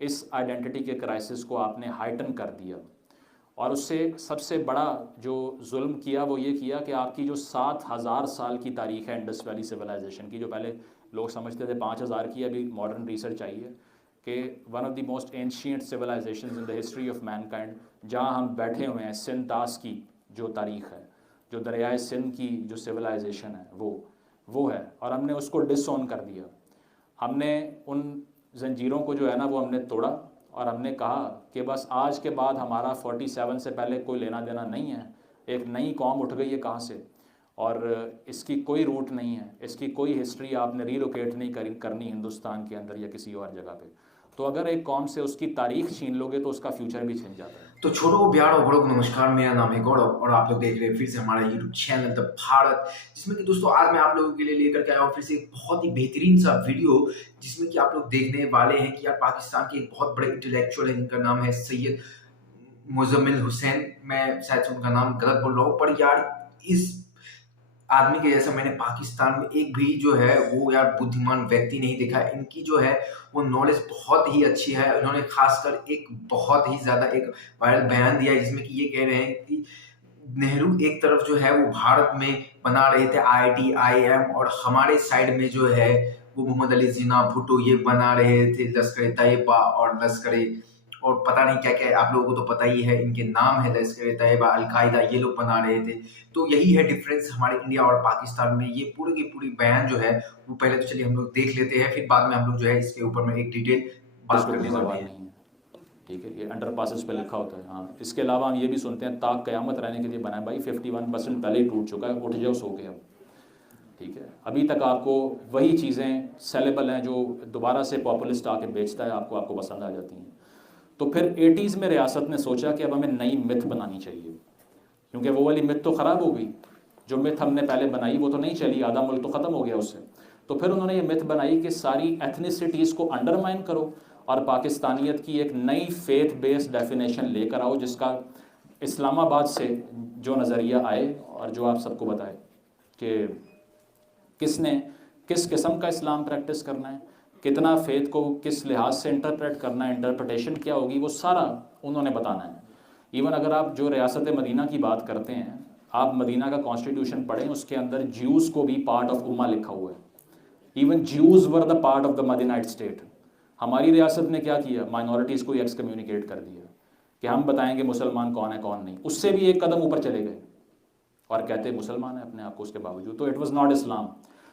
इस आइडेंटिटी के क्राइसिस को आपने हाइटन कर दिया। और उससे सबसे बड़ा जो जुल्म किया वो ये किया कि आपकी जो 7,000 साल की तारीख है इंडस वैली सिविलाइजेशन की, जो पहले लोग समझते थे 5,000 की, अभी मॉडर्न रिसर्च आई है कि one of the most ancient civilisations in the history of mankind, जहाँ हम बैठे हुए हैं, सिंतास की जो तारीख है, जो दरियाए सिंध की जो सिविलाइजेशन है वो है। और हमने उसको डिसऑन कर दिया। हमने उन जंजीरों को जो है ना वो हमने तोड़ा, और हमने कहा कि बस आज के बाद हमारा 47 से पहले कोई लेना देना नहीं है। एक नई कौम उठ गई है कहाँ से, और इसकी कोई रूट नहीं है, इसकी कोई हिस्ट्री आपने रीलोकेट नहीं करनी हिंदुस्तान के अंदर या किसी और जगह पे। तो अगर एक कौम से उसकी तारीख छीन लोगे तो उसका फ्यूचर भी छीन जाता है। तो छोटों प्यार और बड़ों को नमस्कार, मेरा नाम है गौरव और आप लोग देख रहे हैं फिर से हमारा यूट्यूब चैनल द भारत, जिसमें कि दोस्तों आज मैं आप लोगों के लिए लेकर के आया हूँ फिर से एक बहुत ही बेहतरीन सा वीडियो, जिसमें कि आप लोग देखने वाले हैं कि यार पाकिस्तान के एक बहुत बड़े इंटेलेक्चुअल है, इनका नाम है सैयद मुजम्मिल हुसैन। मैं शायद से उनका नाम गलत बोल रहा हूँ, पर यार इस आदमी के जैसा मैंने पाकिस्तान में एक भी जो है वो यार बुद्धिमान व्यक्ति नहीं देखा। इनकी जो है वो नॉलेज बहुत ही अच्छी है। इन्होंने खासकर एक बहुत ही ज्यादा एक वायरल बयान दिया है, जिसमें कि ये कह रहे हैं कि नेहरू एक तरफ जो है वो भारत में बना रहे थे आईआईटी आईएम, और हमारे साइड में जो है वो मोहम्मद अली जिन्ना भुट्टो ये बना रहे थे लश्कर तैयबा और लश्कर और पता नहीं क्या क्या, आप लोगों को तो पता ही है इनके नाम है, लश्कर तैयबा, अलकायदा, ये लोग बना रहे थे। तो यही है डिफरेंस हमारे इंडिया और पाकिस्तान में। ये पूरी की पूरी बयान जो है वो पहले तो चलिए हम लोग देख लेते हैं, फिर बाद में हम लोग जो है इसके ऊपर में एक डिटेल बात इसको करने कोई वाले जवाब हैं। नहीं है, ठीक है, ये अंडर पासिस पे लिखा होता है। हाँ, इसके अलावा हम ये भी सुनते हैं ताक क़यामत रहने के लिए बना है। भाई 51% पहले ही टूट चुका है, उठ जाओ सो के अब, ठीक है। अभी तक आपको वही चीज़ें सेलेबल हैं जो दोबारा से पॉपुलिस्ट आके बेचता है, आपको पसंद आ जाती हैं। तो फिर 80s में रियासत ने सोचा कि अब हमें नई मिथ बनानी चाहिए, क्योंकि वो वाली मिथ तो ख़राब हो गई। जो मिथ हमने पहले बनाई वो तो नहीं चली, आधा मुल्क तो ख़त्म हो गया उससे। तो फिर उन्होंने ये मिथ बनाई कि सारी एथनिसिटीज़ को अंडरमाइन करो और पाकिस्तानियत की एक नई फेथ बेस्ड डेफिनेशन लेकर आओ, जिसका इस्लामाबाद से जो नज़रिया आए और जो आप सबको बताए कि किसने किस किस्म का इस्लाम प्रैक्टिस करना है, कितना फेथ को किस लिहाज से इंटरप्रेट करना है, इंटरप्रिटेशन क्या होगी, वो सारा उन्होंने बताना है। इवन अगर आप जो रियासत मदीना की बात करते हैं, आप मदीना का कॉन्स्टिट्यूशन पढ़ें, उसके अंदर ज्यूज़ को भी पार्ट ऑफ उम्मा लिखा हुआ है। Even Jews were the part of the Medinite state. हमारी रियासत ने क्या किया, माइनॉरिटीज़ को एक्सकम्युनिकेट कर दिया कि हम बताएंगे मुसलमान कौन है कौन नहीं। उससे भी एक कदम ऊपर चले गए और कहते मुसलमान है अपने आप को उसके बावजूद। तो it was not Islam,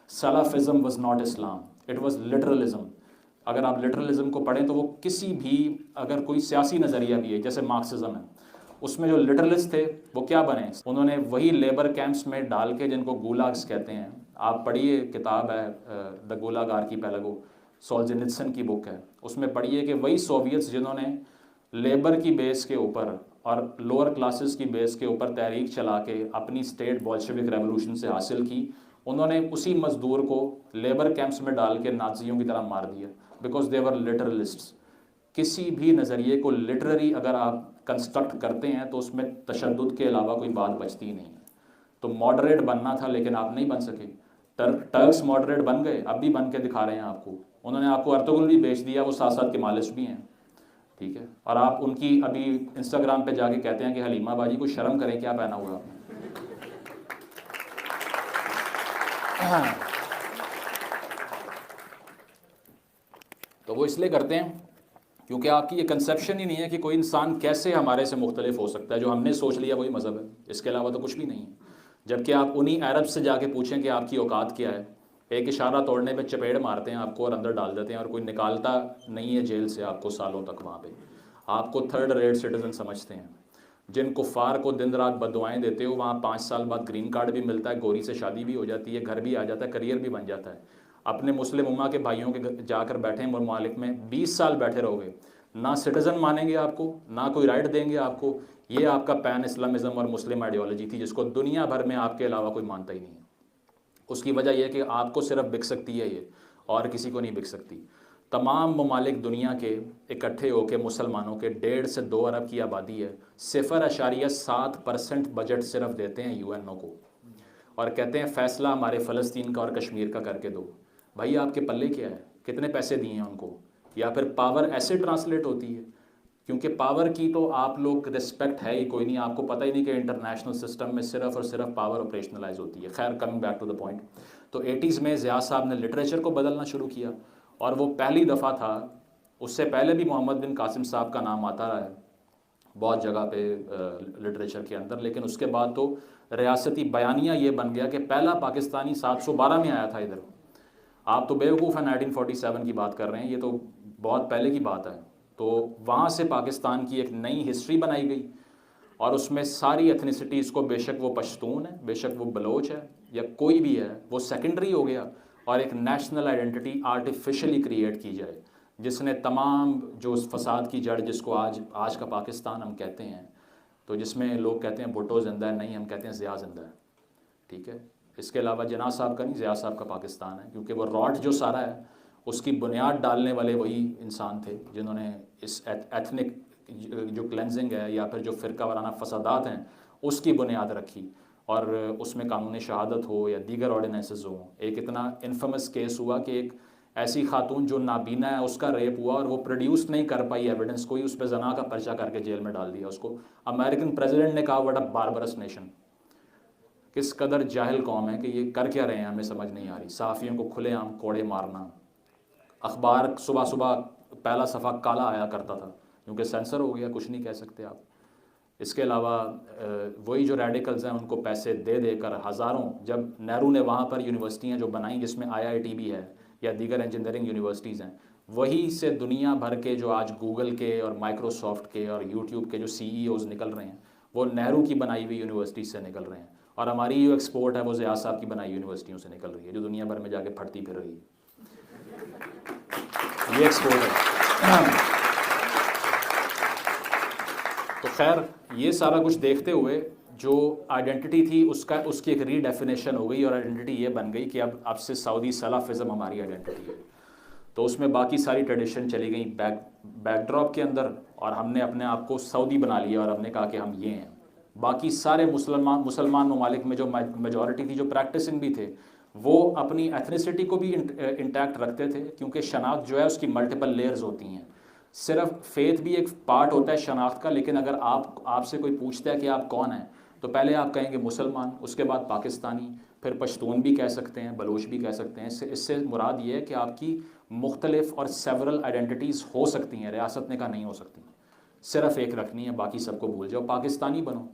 Salafism was not Islam, it was literalism. अगर आप लिटरलिज्म को पढ़ें तो वो किसी भी, अगर कोई सियासी नज़रिया भी है जैसे मार्क्सिज्म है, उसमें जो लिटरलिस्ट थे वो क्या बने, उन्होंने वही लेबर कैंप्स में डाल के, जिनको गुलाग्स कहते हैं, आप पढ़िए, किताब है द गुलाग आर्कीपेलागो, सोल्जेनित्सन की बुक है, उसमें पढ़िए कि वही सोवियट्स जिन्होंने लेबर की बेस के ऊपर और लोअर क्लासेस की बेस के ऊपर तहरीक चला के अपनी स्टेट बॉल्शेविक रेवोल्यूशन से हासिल की, उन्होंने उसी मजदूर को लेबर कैंप्स में डाल के नाजियों की तरह मार दिया, बिकॉज दे वर लिटरलिस्ट्स। किसी भी नज़रिए को लिटररी अगर आप कंस्ट्रक्ट करते हैं तो उसमें तशद्दुद के अलावा कोई बात बचती ही नहीं है। तो मॉडरेट बनना था लेकिन आप नहीं बन सके। टर्क्स मॉडरेट बन गए, अब भी बन के दिखा रहे हैं आपको। उन्होंने आपको अर्तुगरुल भी बेच दिया, वो साथ साथ के मालिश भी हैं, ठीक है। और आप उनकी अभी इंस्टाग्राम पे जाके कहते हैं कि हलीमा बाजी को शर्म करें, क्या पहना हुआ आपने। तो वो इसलिए करते हैं क्योंकि आपकी ये कंसेप्शन ही नहीं है कि कोई इंसान कैसे हमारे से मुख्तलिफ हो सकता है। जो हमने सोच लिया वही मज़हब है, इसके अलावा तो कुछ भी नहीं है। जबकि आप उन्हीं अरब से जाके पूछें कि आपकी औकात क्या है, एक इशारा तोड़ने पे चपेड़ मारते हैं आपको और अंदर डाल देते हैं, और कोई निकालता नहीं है जेल से आपको सालों तक। वहाँ पे आपको थर्ड रेट सिटीज़न समझते हैं। जिन कुफ़ार को दिन रात बददुआएं देते हो, वहाँ 5 साल बाद ग्रीन कार्ड भी मिलता है, गोरी से शादी भी हो जाती है, घर भी आ जाता है, करियर भी बन जाता है। अपने मुस्लिम उम्मा के भाइयों के जाकर बैठे ममालिक में 20 साल बैठे रहोगे, ना सिटीज़न मानेंगे आपको, ना कोई राइट देंगे आपको। ये आपका पैन इस्लामिज़म और मुस्लिम आइडियोलॉजी थी, जिसको दुनिया भर में आपके अलावा कोई मानता ही नहीं है। उसकी वजह यह है कि आपको सिर्फ बिक सकती है ये, और किसी को नहीं बिक सकती। तमाम ममालिक दुनिया के इकट्ठे होकर मुसलमानों के 1.5 से 2 अरब की आबादी है, 0.7% बजट सिर्फ देते हैं यूएनओ को, और कहते हैं फ़ैसला हमारे फ़लस्तीन का और कश्मीर का करके दो। भाई आपके पल्ले क्या है, कितने पैसे दिए हैं उनको, या फिर पावर ऐसे ट्रांसलेट होती है? क्योंकि पावर की तो आप लोग रिस्पेक्ट है ही कोई नहीं, आपको पता ही नहीं कि इंटरनेशनल सिस्टम में सिर्फ और सिर्फ पावर ऑपरेशनलाइज होती है। खैर, coming back to the point, तो 80s में ज़िया साहब ने लिटरेचर को बदलना शुरू किया, और वो पहली दफ़ा था। उससे पहले भी मोहम्मद बिन कासिम साहब का नाम आता रहा है बहुत जगह पे लिटरेचर के अंदर, लेकिन उसके बाद तो रियासती बयानिया ये बन गया कि पहला पाकिस्तानी 712 में आया था इधर। आप तो बेवकूफ़ हैं, 1947 की बात कर रहे हैं, ये तो बहुत पहले की बात है। तो वहाँ से पाकिस्तान की एक नई हिस्ट्री बनाई गई, और उसमें सारी एथनिसिटीज़ को, बेशक वो पश्तून है, बेशक वो बलोच है, या कोई भी है, वो सेकेंडरी हो गया, और एक नेशनल आइडेंटिटी आर्टिफिशियली क्रिएट की जाए, जिसने तमाम जो फसाद की जड़, जिसको आज का पाकिस्तान हम कहते हैं, तो जिसमें लोग कहते हैं भुट्टो ज़िंदा है, नहीं, हम कहते हैं ज़िया ज़िंदा है। ठीक है, इसके अलावा जिन्ना साहब का नहीं, ज़िया साहब का पाकिस्तान है, क्योंकि वो रॉट जो सारा है उसकी बुनियाद डालने वाले वही इंसान थे जिन्होंने इस एथनिक जो क्लेंजिंग है या फिर जो फ़िरका वाराना फसादात हैं उसकी बुनियाद रखी, और उसमें कानून शहादत हो या दीगर ऑर्डिनेंसेस हों। एक इतना इन्फेमस केस हुआ कि एक ऐसी खातून जो नाबीना है उसका रेप हुआ, और वो प्रोड्यूस नहीं कर पाई एविडेंस कोई, उस पर जना का पर्चा करके जेल में डाल दिया उसको। अमेरिकन प्रेसिडेंट ने कहा व्हाट अ बारबरस नेशन। किस कदर जाहिल कौम है कि ये कर क्या रहे हैं, हमें समझ नहीं आ रही। सहाफ़ियों को खुलेआम कोड़े मारना, अखबार सुबह सुबह पहला सफ़ा काला आया करता था क्योंकि सेंसर हो गया, कुछ नहीं कह सकते आप। इसके अलावा वही जो रेडिकल्स हैं उनको पैसे दे देकर हज़ारों, जब नेहरू ने वहाँ पर यूनिवर्सिटियाँ जो बनाई जिसमें IIT भी है या दीगर इंजीनियरिंग यूनिवर्सिटीज़ हैं, वही से दुनिया भर के जो आज गूगल के और माइक्रोसॉफ्ट के और यूट्यूब के जो CEOs निकल रहे हैं वो नेहरू की बनाई हुई यूनिवर्सिटी से निकल रहे हैं, और हमारी जो एक्सपोर्ट है वो ज़िया साहब की बनाई यूनिवर्सिटियों से निकल रही है, जो दुनिया भर में जाके फटती फिर रही है। ये एक्सपोर्ट है। तो खैर, ये सारा कुछ देखते हुए जो आइडेंटिटी थी उसकी एक रीडेफिनेशन हो गई, और आइडेंटिटी ये बन गई कि अब से सऊदी सलाफिज़म हमारी आइडेंटिटी है। तो उसमें बाकी सारी ट्रेडिशन चली गई बैकड्रॉप के अंदर, और हमने अपने आप को सऊदी बना लिया और हमने कहा कि हम ये हैं। बाकी सारे मुसलमान ममालिक में जो मेजॉरिटी थी, जो प्रैक्टिसिंग भी थे, वो अपनी एथनिसिटी को भी इंटैक्ट रखते थे, क्योंकि शनाख्त जो है उसकी मल्टीपल लेयर्स होती हैं। सिर्फ फेथ भी एक पार्ट होता है शनाख्त का, लेकिन अगर आपसे कोई पूछता है कि आप कौन हैं, तो पहले आप कहेंगे मुसलमान, उसके बाद पाकिस्तानी, फिर पश्तून भी कह सकते हैं, बलोच भी कह सकते हैं। इससे मुराद ये है कि आपकी मुख्तलिफ और सेवरल आइडेंटिटीज़ हो सकती हैं, रियासत ने कहा नहीं हो सकती, सिर्फ एक रखनी है, बाकी सबको भूल जाओ, पाकिस्तानी बनो,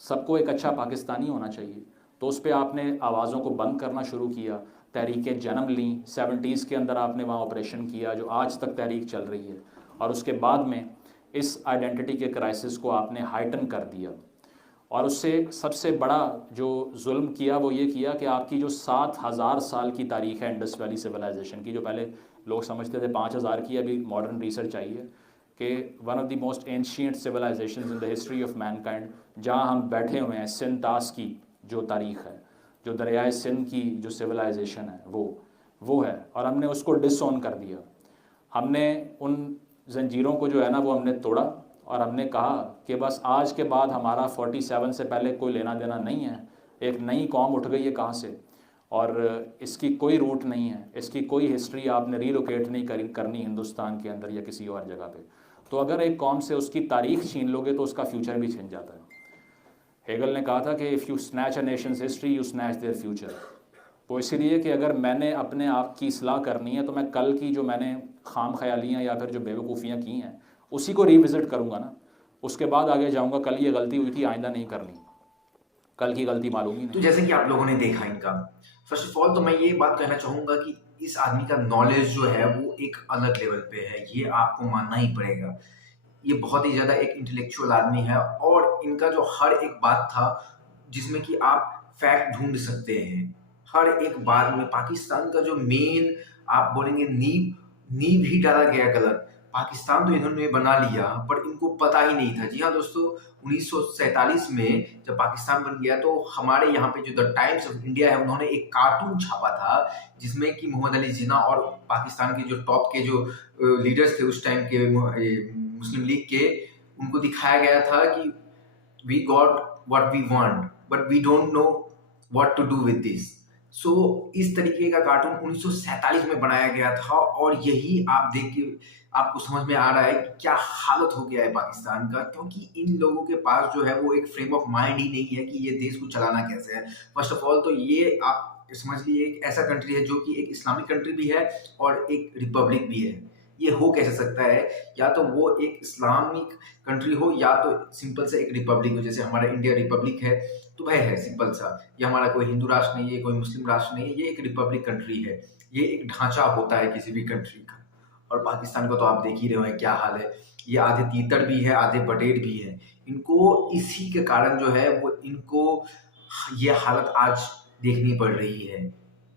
सबको एक अच्छा पाकिस्तानी होना चाहिए। तो उस पर आपने आवाज़ों को बंद करना शुरू किया, तहरीकें जन्म ली, 70s के अंदर आपने वहाँ ऑपरेशन किया जो आज तक तहरीक चल रही है, और उसके बाद में इस आइडेंटिटी के क्राइसिस को आपने हाइटन कर दिया। और उससे सबसे बड़ा जो जुल्म किया वो ये किया कि आपकी जो 7000 साल की तारीख़ है इंडस वैली सिविलाइजेशन की, जो पहले लोग समझते थे 5000 की, अभी मॉडर्न रिसर्च आई है कि one of the most ancient civilisations in the history of mankind, जहाँ हम बैठे हुए हैं, सिंध तास की जो तारीख़ है, जो दरियाए सिंध की जो सिविलाइजेशन है वो है, और हमने उसको डिसओन कर दिया। हमने उन जंजीरों को जो है ना वो हमने तोड़ा, और हमने कहा कि बस आज के बाद हमारा 47 से पहले कोई लेना देना नहीं है। एक नई कौम उठ गई है कहाँ से, और इसकी कोई रूट नहीं है, इसकी कोई हिस्ट्री आपने रीलोकेट नहीं करनी हिंदुस्तान के अंदर या किसी और जगह पे। तो अगर एक कौम से उसकी तारीख़ छीन लोगे तो उसका फ्यूचर भी छिन जाता है। हेगल ने कहा था कि if you snatch a Nations history you snatch their future. वो इसीलिए कि अगर मैंने अपने आप की इस्लाह करनी है तो मैं कल की जो मैंने खाम ख्यालियाँ या फिर जो बेवकूफ़ियाँ की हैं उसी को रिविज़िट करूँगा ना, उसके बाद आगे जाऊँगा, कल ये गलती हुई थी आइंदा नहीं करनी, कल की गलती मालूम ही तो नहीं। जैसे कि आप लोगों ने देखा इनका, फर्स्ट ऑफ ऑल तो मैं ये बात कहना चाहूँगा कि इस आदमी का नॉलेज जो है वो एक अलग लेवल पे है, ये आपको मानना ही पड़ेगा। ये बहुत ही ज़्यादा एक इंटेलेक्चुअल आदमी है, और इनका जो हर एक बात था जिसमें कि आप फैक्ट ढूंढ सकते हैं, हर एक बात में पाकिस्तान का जो मेन आप बोलेंगे नींव ही डाला गया गलत। पाकिस्तान तो इन्होंने बना लिया पर इनको पता ही नहीं था। जी हाँ दोस्तों, 1947 में जब पाकिस्तान बन गया तो हमारे यहाँ पे जो द टाइम्स ऑफ इंडिया है उन्होंने एक कार्टून छापा था जिसमें कि मोहम्मद अली जिन्ना और पाकिस्तान के जो टॉप के जो लीडर्स थे उस टाइम के मुस्लिम लीग के, उनको दिखाया गया था कि we got what we want but we don't know what to do with this. So इस तरीके का कार्टून 1947 में बनाया गया था और यही आप देख के आपको समझ में आ रहा है कि क्या हालत हो गया है पाकिस्तान का, क्योंकि इन लोगों के पास जो है वो एक फ्रेम ऑफ माइंड ही नहीं है कि ये देश को चलाना कैसे है। फर्स्ट ऑफ ऑल तो ये आप समझ लीजिए एक ऐसा कंट्री है जो कि एक इस्लामिक कंट्री भी है और एक रिपब्लिक भी है। ये हो कैसे सकता है? या तो वो एक इस्लामिक कंट्री हो या तो सिंपल से एक रिपब्लिक हो, जैसे हमारा इंडिया रिपब्लिक है तो वह है सिंपल सा। ये हमारा कोई हिंदू राष्ट्र नहीं है, कोई मुस्लिम राष्ट्र नहीं है, ये एक रिपब्लिक कंट्री है। ये एक ढांचा होता है किसी भी कंट्री का। और पाकिस्तान का तो आप देख ही रहे हैं क्या हाल है। ये आधे तीतर भी है, आधे बटेर भी है। इनको इसी के कारण जो है वो इनको ये हालत आज देखनी पड़ रही है,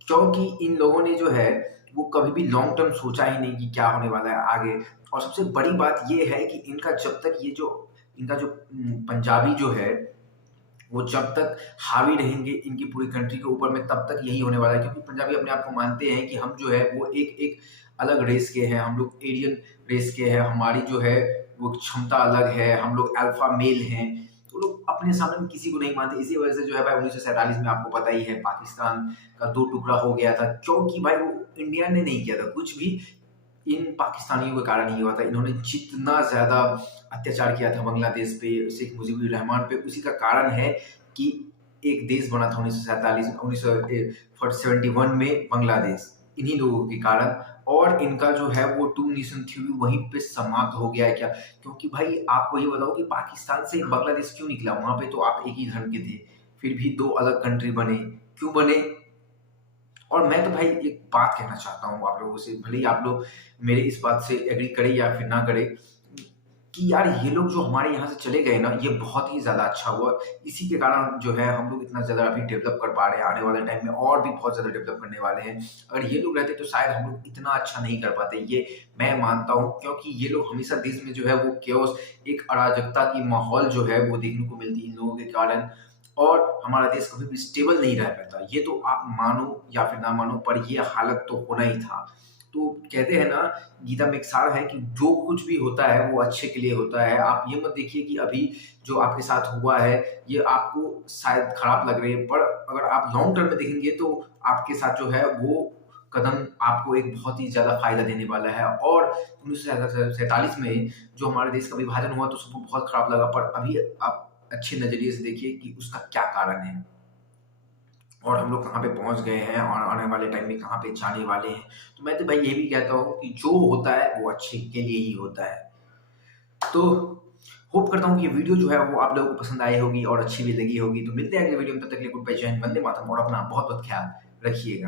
क्योंकि इन लोगों ने जो है वो कभी भी लॉन्ग टर्म सोचा ही नहीं कि क्या होने वाला है आगे। और सबसे बड़ी बात ये है कि इनका जब तक ये जो इनका जो पंजाबी जो है वो जब तक हावी रहेंगे इनकी पूरी कंट्री के ऊपर में, तब तक यही होने वाला है। क्योंकि पंजाबी अपने आप को मानते हैं कि हम जो है वो एक अलग रेस के हैं, हम लोग एरियन रेस के हैं, हमारी जो है वो क्षमता अलग है, हम लोग अल्फा मेल हैं। तो लोग अपने सामने में किसी को नहीं मानते। इसी वजह से जो है भाई 1947 में आपको पता ही है पाकिस्तान का 2 टुकड़ा हो गया था, क्योंकि भाई वो इंडिया ने नहीं किया था कुछ भी, इन पाकिस्तानियों के कारण ही हुआ था। इन्होंने जितना ज़्यादा अत्याचार किया था बांग्लादेश पे, शेख मुजीबुर रहमान पे, उसी का कारण है कि एक देश बना था 1971 में बांग्लादेश, इन्हीं लोगों के कारण। और इनका जो है वो टू नेशन थ्योरी वहीं पे समाप्त हो गया है क्या? क्योंकि भाई आपको ये बताओ कि पाकिस्तान से बांग्लादेश क्यों निकला? वहाँ पे तो आप एक ही धर्म के थे, फिर भी 2 अलग कंट्री बने, क्यों बने? और मैं तो भाई एक बात कहना चाहता हूँ आप लोगों से, भले ही आप लोग मेरे इस बात से एग्री करें या फिर ना करें, कि यार ये लोग जो हमारे यहाँ से चले गए ना, ये बहुत ही ज़्यादा अच्छा हुआ। इसी के कारण जो है हम लोग इतना ज़्यादा अभी डेवलप कर पा रहे हैं, आने वाले टाइम में और भी बहुत ज़्यादा डेवलप करने वाले हैं। अगर ये लोग रहते तो शायद हम लोग इतना अच्छा नहीं कर पाते, ये मैं मानता हूँ। क्योंकि ये लोग हमेशा देश में जो है वो केओस, एक अराजकता की माहौल जो है वो देखने को मिलती है इन लोगों के कारण, और हमारा देश कभी भी स्टेबल नहीं रह पाता। ये तो आप मानो या फिर ना मानो, पर ये हालत तो होना ही था। तो कहते हैं ना, गीता में एक सार है कि जो कुछ भी होता है वो अच्छे के लिए होता है। आप ये मत देखिए कि अभी जो आपके साथ हुआ है ये आपको शायद खराब लग रही है, पर अगर आप लॉन्ग टर्म में देखेंगे तो आपके साथ जो है वो कदम आपको एक बहुत ही ज़्यादा फ़ायदा देने वाला है। और 1947 में जो हमारे देश का विभाजन हुआ तो सबको बहुत खराब लगा, पर अभी आप अच्छे नज़रिए से देखिए कि उसका क्या कारण है और हम लोग कहाँ पे पहुँच गए हैं और आने वाले टाइम में कहाँ पे जाने वाले हैं। तो मैं तो भाई ये भी कहता हूँ कि जो होता है वो अच्छे के लिए ही होता है। तो होप करता हूँ कि ये वीडियो जो है वो आप लोगों को पसंद आई होगी और अच्छी भी लगी होगी। तो मिलते हैं अगले वीडियो में, तब तक के लिए गुड बाय, जय हिंद, वंदे मातरम और अपना बहुत-बहुत ख्याल रखिएगा।